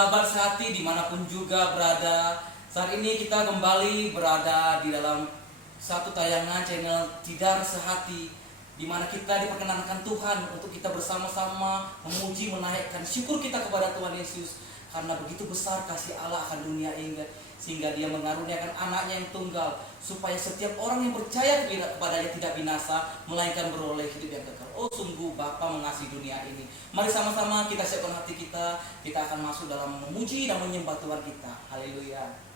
sahabat sehati dimanapun juga berada. Saat ini kita kembali berada di dalam satu tayangan channel Tidar Sehati, di mana kita diperkenankan Tuhan untuk kita bersama-sama memuji, menaikkan syukur kita kepada Tuhan Yesus. Karena begitu besar kasih Allah akan dunia ini, sehingga Dia mengaruniakan anaknya yang tunggal, supaya setiap orang yang percaya kepadanya tidak binasa, melainkan beroleh hidup yang kekal. Oh, sungguh Bapa mengasihi dunia ini. Mari sama-sama kita siapkan hati kita akan masuk dalam memuji dan menyembah Tuhan kita. Haleluya.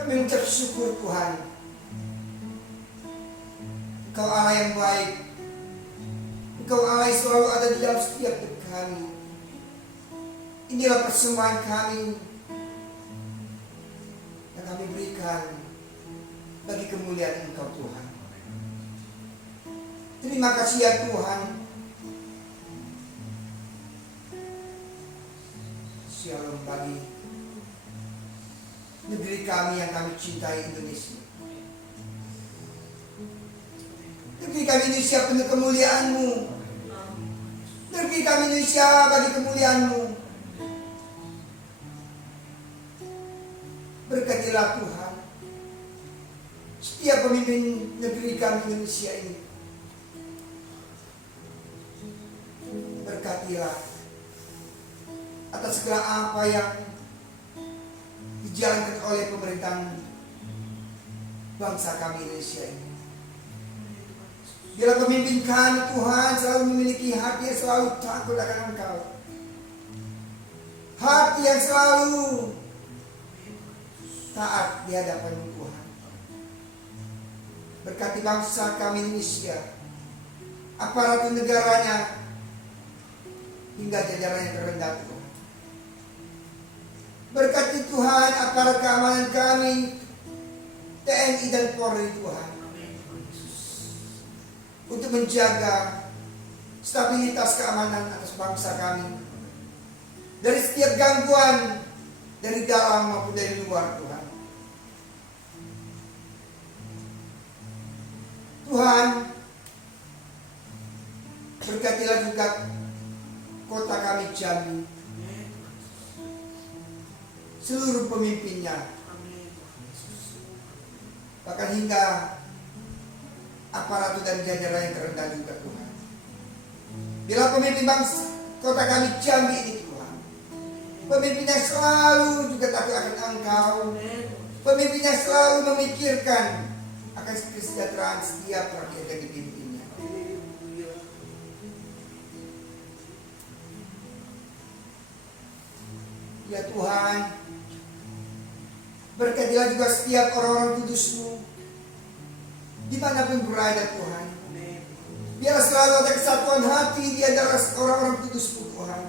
Kami mengucap syukur Tuhan. Engkau Allah yang baik. Engkau Allah yang selalu ada di dalam setiap hidup kami. Inilah persembahan kami yang kami berikan bagi kemuliaan Engkau Tuhan. Terima kasih ya Tuhan. Shalom bagi negeri kami yang kami cintai, Indonesia. Negeri kami Indonesia penuh kemuliaan-Mu. Negeri kami Indonesia bagi kemuliaan-Mu. Berkatilah Tuhan setiap pemimpin negeri kami Indonesia ini. Berkatilah atas segala apa yang dijalankan oleh pemerintahan bangsa kami Indonesia ini. Biarlah pemimpin kami Tuhan selalu memiliki hati yang selalu takut akan Engkau. Hati yang selalu taat di hadapan Tuhan. Berkati bangsa kami Indonesia, aparatur negaranya, hingga jajaran yang terendah Tuhan. Berkati Tuhan aparat keamanan kami, TNI dan Polri Tuhan, untuk menjaga stabilitas keamanan atas bangsa kami dari setiap gangguan dari dalam maupun dari luar Tuhan. Tuhan, berkatilah juga kota kami Jambi, seluruh pemimpinnya, bahkan hingga aparatur dan jajaran yang terendah juga Tuhan. Bila pemimpin bangsa kota kami Jambi ini Tuhan, pemimpinnya selalu juga takut akan Engkau, pemimpinnya selalu memikirkan akan kesejahteraan setiap rakyat yang dipimpinnya. Ya Tuhan, berkatilah juga setiap orang-orang kudus-Mu dimanapun berada Tuhan. Biarlah selalu ada kesatuan hati di antara orang-orang kudus-Mu Tuhan,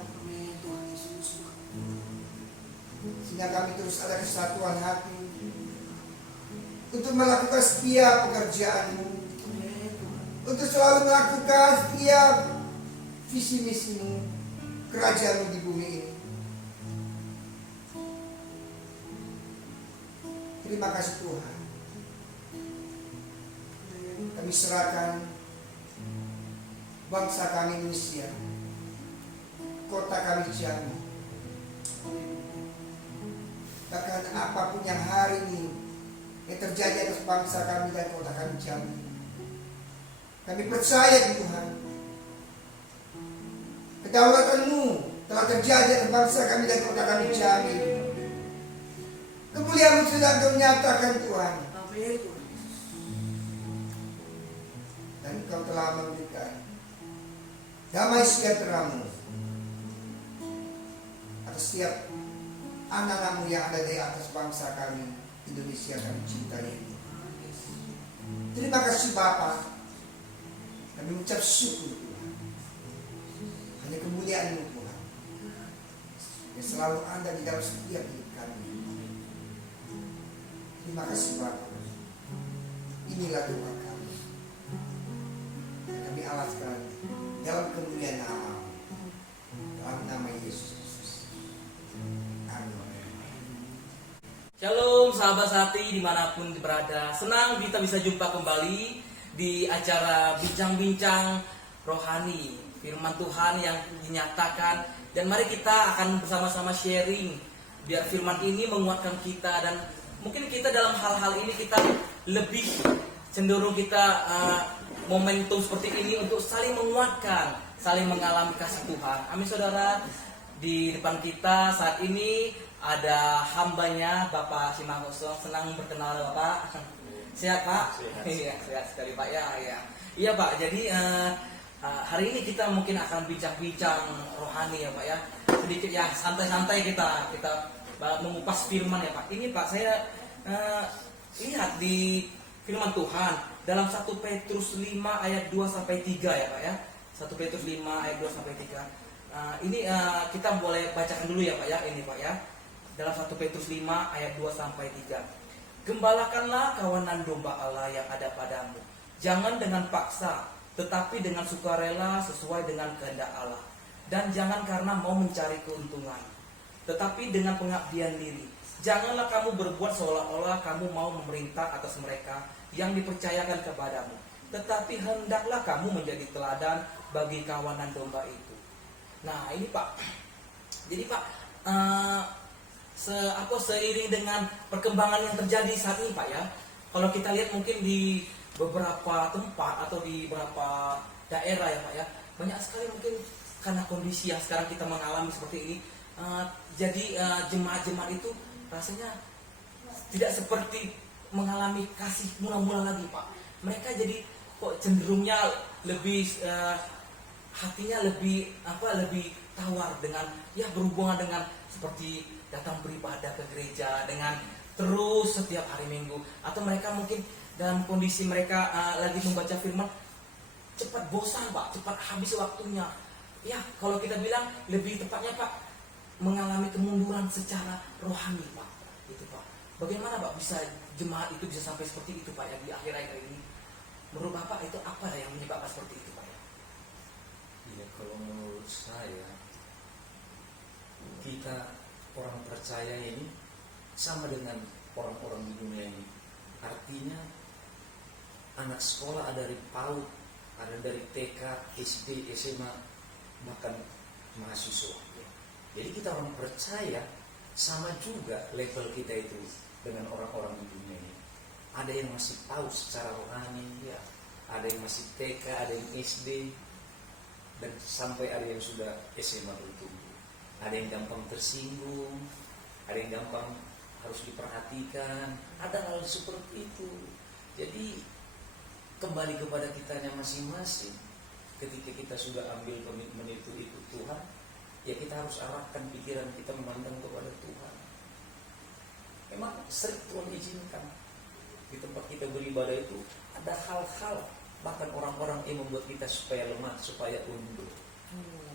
sehingga kami terus ada kesatuan hati untuk melakukan setiap pekerjaan-Mu, untuk selalu melakukan setiap visi misi-Mu, kerajaan-Mu di bumi ini. Terima kasih Tuhan. Kami serahkan bangsa kami Indonesia, kota kami Jambi, bahkan apapun yang hari ini yang terjadi atas bangsa kami dan kota kami Jambi, kami percaya Tuhan, kedaulatan-Mu telah terjadi atas bangsa kami dan kota kami Jambi. Kemuliaan-Mu sudah Engkau nyatakan Tuhan. Dan Engkau telah memberikan damai sejahtera-Mu atas setiap anak-anak-Mu yang ada di atas bangsa kami Indonesia kami cintai. Terima kasih Bapa. Kami mengucap syukur Tuhan. Hanya kemuliaan-Mu Tuhan yang selalu ada di dalam setiap hidup kami. Terima kasih Bapa. Inilah doa kami. Dan kami alaskan dalam kemuliaan nama, dalam nama Yesus Kristus. Amin. Shalom sahabat sehati dimanapun berada. Senang kita bisa jumpa kembali di acara bincang-bincang rohani, firman Tuhan yang dinyatakan. Dan mari kita akan bersama-sama sharing, biar firman ini menguatkan kita. Dan mungkin kita dalam hal-hal ini kita lebih cenderung kita momentum seperti ini untuk saling menguatkan, saling mengalami kasih Tuhan. Amin saudara. Di depan kita saat ini ada hambanya Bapak Simangosong. Senang berkenal Bapak. Sehat Pak? Iya sehat sekali Pak ya. Iya Pak. Jadi hari ini kita mungkin akan bincang-bincang rohani ya Pak ya. Sedikit ya santai-santai kita mengupas firman ya Pak. Ini Pak saya lihat di firman Tuhan dalam 1 Petrus 5 ayat 2 sampai 3 ya Pak ya. 1 Petrus 5 ayat 2 sampai 3. Ini kita boleh bacakan dulu ya Pak ya, ini Pak ya. Dalam 1 Petrus 5 ayat 2 sampai 3. Gembalakanlah kawanan domba Allah yang ada padamu. Jangan dengan paksa, tetapi dengan sukarela sesuai dengan kehendak Allah. Dan jangan karena mau mencari keuntungan, tetapi dengan pengabdian diri. Janganlah kamu berbuat seolah-olah kamu mau memerintah atas mereka yang dipercayakan kepadamu, tetapi hendaklah kamu menjadi teladan bagi kawanan domba itu. Nah ini Pak, jadi Pak, seiring dengan perkembangan yang terjadi saat ini Pak ya, kalau kita lihat mungkin di beberapa tempat atau di beberapa daerah ya Pak ya, banyak sekali mungkin karena kondisi yang sekarang kita mengalami seperti ini, jadi jemaat-jemaat itu rasanya tidak seperti mengalami kasih mula-mula lagi Pak. Mereka jadi kok cenderungnya lebih hatinya lebih tawar dengan ya berhubungan dengan seperti datang beribadah ke gereja dengan terus setiap hari Minggu, atau mereka mungkin dalam kondisi mereka lagi membaca firman cepat bosan Pak, cepat habis waktunya. Ya kalau kita bilang lebih tepatnya Pak, mengalami kemunduran secara rohani Pak. Itu Pak. Bagaimana Pak bisa jemaat itu bisa sampai seperti itu Pak ya di akhir-akhir ini? Menurut Bapak itu apa yang menyebabkan seperti itu Pak ya? Ya kalau menurut saya, kita orang percaya ini sama dengan orang-orang di dunia ini. Artinya anak sekolah ada dari PAUD, ada dari TK, SD, SMA, bahkan mahasiswa. Jadi kita orang percaya sama juga level kita itu dengan orang-orang di dunia ini. Ada yang masih PAUD secara rohani, ada yang masih TK, ada yang SD, dan sampai ada yang sudah SMA bertumbuh. Ada yang gampang tersinggung, ada yang gampang harus diperhatikan, ada hal seperti itu. Jadi kembali kepada kitanya masing-masing. Ketika kita sudah ambil komitmen itu ikut Tuhan, ya kita harus arahkan pikiran kita memandang kepada Tuhan. Memang sering Tuhan izinkan di tempat kita beribadah itu ada hal-hal, bahkan orang-orang yang membuat kita supaya lemah, supaya undur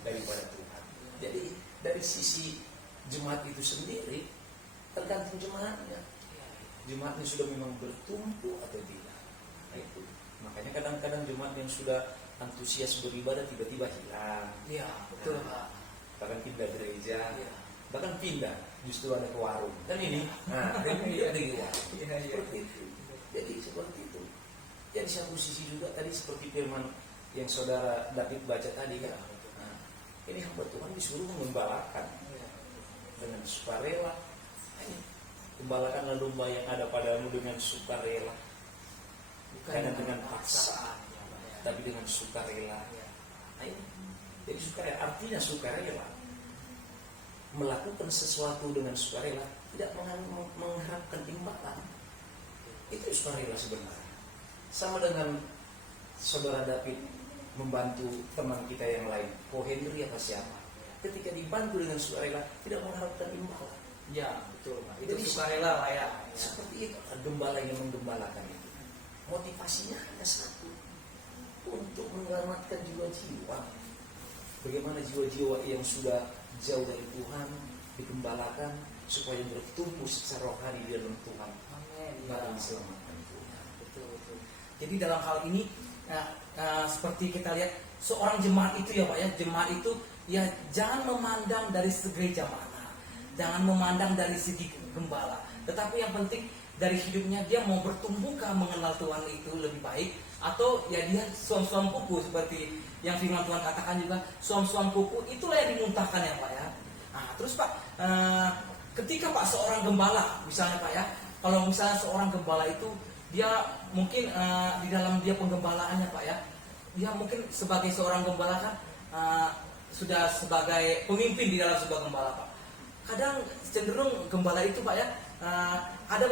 daripada Tuhan. Jadi dari sisi jemaat itu sendiri tergantung jemaatnya. Jemaatnya sudah memang bertumpu atau tidak. Nah, itu. Makanya kadang-kadang jemaat yang sudah antusias beribadah tiba-tiba hilang. Iya, betul Pak. Bahkan pindah gereja, bahkan pindah justru ada ke warung. Dan ini, ada di warung. Seperti itu. Jadi seperti itu. Jadi satu sisi juga tadi seperti firman yang saudara David baca tadi kan. Nah, ini hamba Tuhan disuruh mengembalakan dengan sukarela. Gembalakanlah domba yang ada padamu dengan sukarela, bukan dengan paksaan, tapi dengan sukarela. Nah, ini. Jadi sukarela artinya sukarela, melakukan sesuatu dengan sukarela, tidak mengharapkan imbalan. Itu sukarela sebenarnya. Sama dengan saudara David membantu teman kita yang lain, Ko Henry apa siapa, ketika dibantu dengan sukarela tidak mengharapkan imbalan. Ya, betul Pak. Itu Jadi sukarela Pak ya. Seperti itu gembala yang menggembalakan itu. Motivasinya hanya satu, untuk menyelamatkan jiwa-jiwa. Bagaimana jiwa-jiwa yang sudah jauh dari Tuhan digembalakan supaya bertumbuh secara rohani di dalam Tuhan. Amin. Baru diselamatkan Tuhan. Betul. Jadi dalam hal ini seperti kita lihat seorang jemaat itu ya Pak ya, jemaat itu ya jangan memandang dari gereja mana, jangan memandang dari segi gembala, tetapi yang penting dari hidupnya dia mau bertumbuhkah mengenal Tuhan itu lebih baik, atau ya dia suam-suam kuku seperti yang firman Tuhan katakan juga, suam-suam kuku itulah yang dimuntahkan ya Pak ya. Nah terus Pak, ketika Pak seorang gembala misalnya Pak ya, kalau misalnya seorang gembala itu dia mungkin di dalam dia penggembalaannya Pak ya, dia mungkin sebagai seorang gembala kan sudah sebagai pemimpin di dalam sebuah gembala Pak. Kadang cenderung gembala itu Pak ya, ada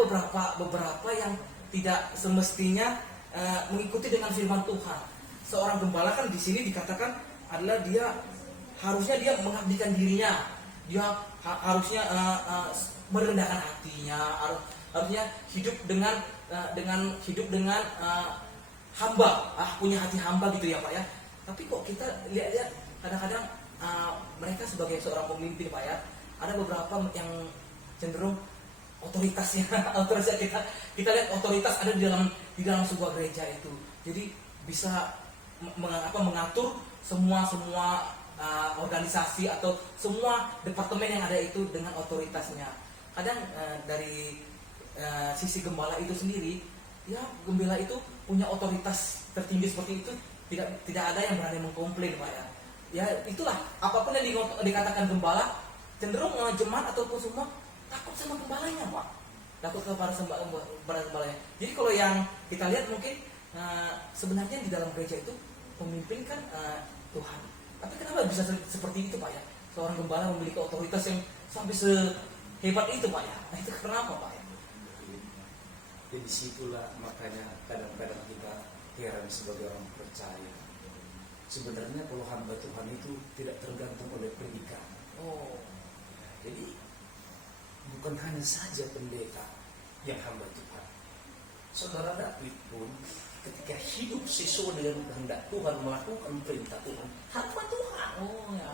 beberapa yang tidak semestinya mengikuti dengan firman Tuhan. Seorang gembala kan di sini dikatakan adalah dia harusnya dia mengabdikan dirinya, dia harusnya merendahkan hatinya, harusnya hidup dengan hamba, punya hati hamba gitu ya Pak ya. Tapi kok kita lihat kadang-kadang mereka sebagai seorang pemimpin Pak ya, ada beberapa yang cenderung otoritasnya kita lihat otoritas ada di dalam sebuah gereja itu. Jadi bisa mengatur semua organisasi atau semua departemen yang ada itu dengan otoritasnya. Kadang dari sisi gembala itu sendiri, ya gembala itu punya otoritas tertinggi seperti itu, tidak ada yang berani mengkomplain Pak ya. Ya itulah, apapun yang dikatakan gembala, cenderung jemaat ataupun semua takut sama gembalanya Pak, takut kepada gembalanya. Jadi kalau yang kita lihat mungkin sebenarnya di dalam gereja itu pemimpin kan Tuhan, tapi kenapa bisa seperti itu Pak ya, seorang gembala memiliki otoritas yang sampai sehebat itu Pak ya. Nah itu kenapa Pak ya? Jadi situlah makanya kadang-kadang kita heran sebagai orang percaya. Sebenarnya kalau hamba Tuhan itu tidak tergantung oleh predikat. Jadi bukan hanya saja pendeta yang hamba Tuhan. Saudara David pun ketika hidup sesuai dengan kehendak Tuhan, melakukan perintah Tuhan, hamba Tuhan.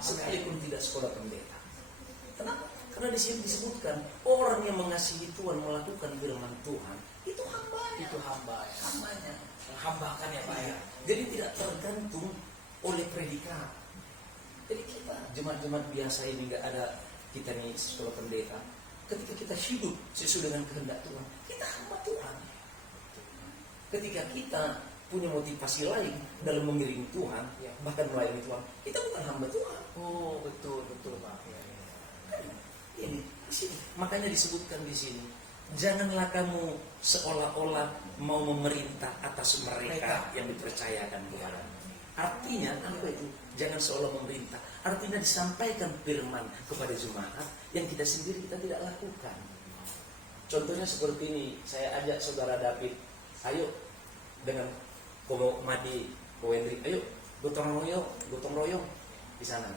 Sekalipun tidak sekolah pendeta. Kenapa? Karena di sini disebutkan orang yang mengasihi Tuhan melakukan firman Tuhan itu hambanya. Itu hamba ya. Hambanya. Menghambakan ya Pak ya. Jadi tidak tergantung oleh predikat. Jadi kita jemaat-jemaat biasa ini nggak ada kita nih sekolah pendeta, ketika kita hidup sesuai dengan kehendak Tuhan, kita hamba Tuhan. Ketika kita punya motivasi lain dalam mengiringi Tuhan, Ya. bahkan melayani Tuhan, kita bukan hamba Tuhan. Oh, betul Pak. Ya. Ini di sini. Makanya disebutkan di sini, janganlah kamu seolah-olah mau memerintah atas mereka yang dipercayakan Tuhan. Artinya apa itu? Jangan seolah memerintah. Artinya disampaikan firman kepada jemaat yang kita sendiri kita tidak lakukan. Contohnya seperti ini, saya ajak saudara David, ayo dengan Komo Madi, Kowendri, ayo gotong royong di sana.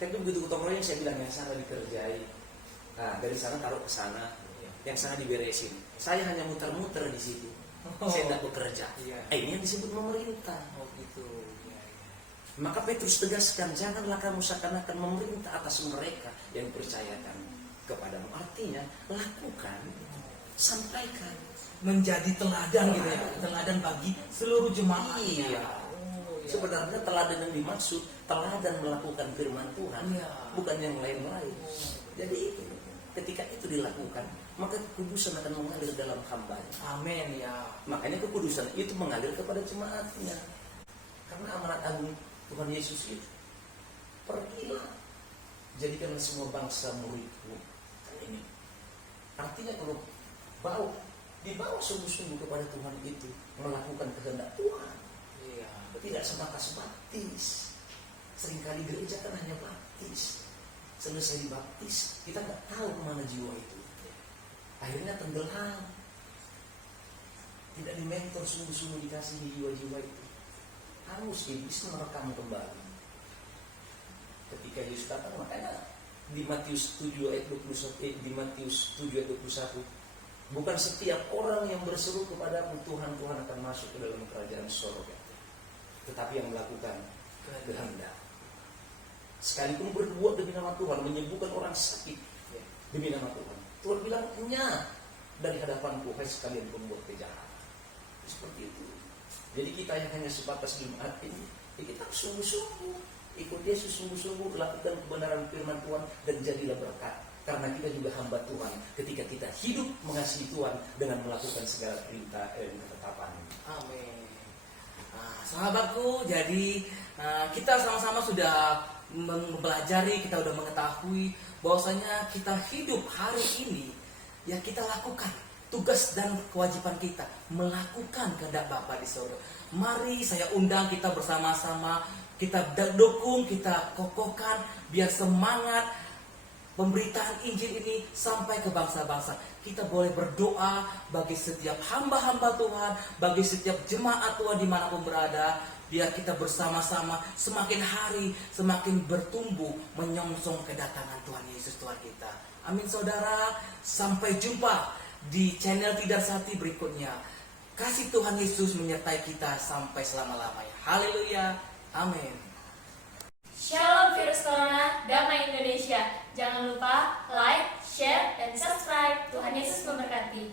Tapi begitu gotong royong saya bilang yang sana dikerjai. Nah, dari sana taruh ke sana, yang sana diberesin. Saya hanya muter-muter di situ. Saya tidak bekerja. Iya. Ini yang disebut memerintah. Oh gitu. Ya. Maka Petrus tegaskan, janganlah kamu seakan-akan memerintah atas mereka yang dipercayakan kepadamu. Artinya, lakukan, sampaikan. Menjadi teladan gitu ya, teladan bagi seluruh jemaat. Iya. Oh, iya. Sebenarnya teladan yang dimaksud, teladan melakukan firman Tuhan, Iya. bukan yang lain-lain. Jadi itu, ketika itu dilakukan, maka kekudusan akan mengalir dalam hambanya. Amin ya. Makanya kekudusan itu mengalir kepada jemaatnya. Karena amanat agung Tuhan Yesus itu, pergilah, jadikanlah semua bangsa muridku. Kan ini. Artinya kalau dibawa sungguh-sungguh kepada Tuhan itu, melakukan kehendak Tuhan. Iya. Tidak sebatas baptis. Seringkali gereja kan hanya baptis. Selesai dibaptis, kita nggak tahu kemana jiwa itu. Akhirnya tenggelam. Tidak dimentor sungguh-sungguh dikasih jiwa-jiwa itu. Harus iblis merekam kembali. Ketika Yesus datang, makanya di Matius 7 ayat 21, bukan setiap orang yang berseru kepadamu Tuhan akan masuk ke dalam kerajaan surga, tetapi yang melakukan kehendak. Sekalipun berbuat demi nama Tuhan, menyembuhkan orang sakit demi nama Tuhan, Tuhan bilang, dari hadapanku, hai sekalian pembuat kejahatan. Seperti itu. Jadi kita yang hanya sebatas jemaat ini, kita harus sungguh-sungguh ikut Yesus, sungguh-sungguh lakukan kebenaran firman Tuhan dan jadilah berkat. Karena kita juga hamba Tuhan ketika kita hidup mengasihi Tuhan dengan melakukan segala perintah dan ketetapan. Amin. Nah, sahabatku, jadi kita sama-sama sudah mempelajari, kita sudah mengetahui bahwasanya kita hidup hari ini, ya kita lakukan tugas dan kewajiban kita melakukan kehendak Bapa di surga. Mari saya undang kita bersama-sama, kita dukung, kita kokohkan biar semangat pemberitaan Injil ini sampai ke bangsa-bangsa. Kita boleh berdoa bagi setiap hamba-hamba Tuhan, bagi setiap jemaat Tuhan dimanapun berada, biar kita bersama-sama semakin hari semakin bertumbuh menyongsong kedatangan Tuhan Yesus Tuhan kita. Amin saudara, sampai jumpa di channel Tidar Sati berikutnya. Kasih Tuhan Yesus menyertai kita sampai selama-lamanya. Haleluya, amin. Shalom virus corona, damai Indonesia. Jangan lupa like, share, dan subscribe. Tuhan Yesus memberkati.